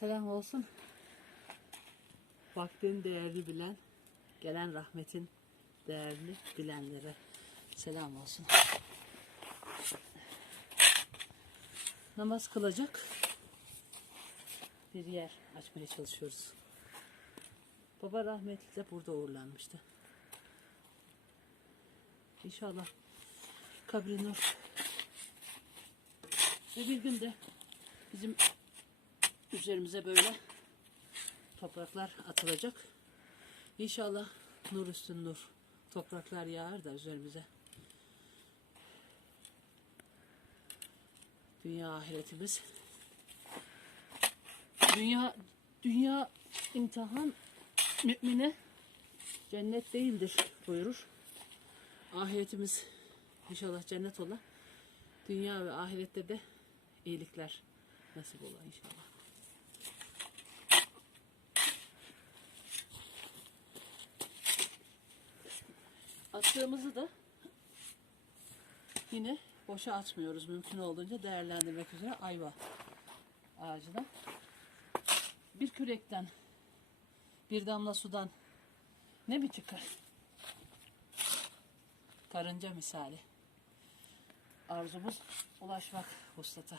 Selam olsun. Vaktin değerini bilen, gelen rahmetin değerini bilenlere selam olsun. Namaz kılacak bir yer açmaya çalışıyoruz. Baba rahmetli de burada uğurlanmıştı. İnşallah kabri nur. Ve bir gün de bizim üzerimize böyle topraklar atılacak. İnşallah nur üstün nur topraklar yağar da üzerimize. Dünya ahiretimiz. Dünya dünya imtihan mümine cennet değildir buyurur. Ahiretimiz inşallah cennet ola. Dünya ve ahirette de iyilikler nasip ola inşallah. Attığımızı da yine boşa atmıyoruz. Mümkün olduğunca değerlendirmek üzere ayva ağacına. Bir kürekten bir damla sudan ne mi çıkar? Karınca misali. Arzumuz ulaşmak vuslata.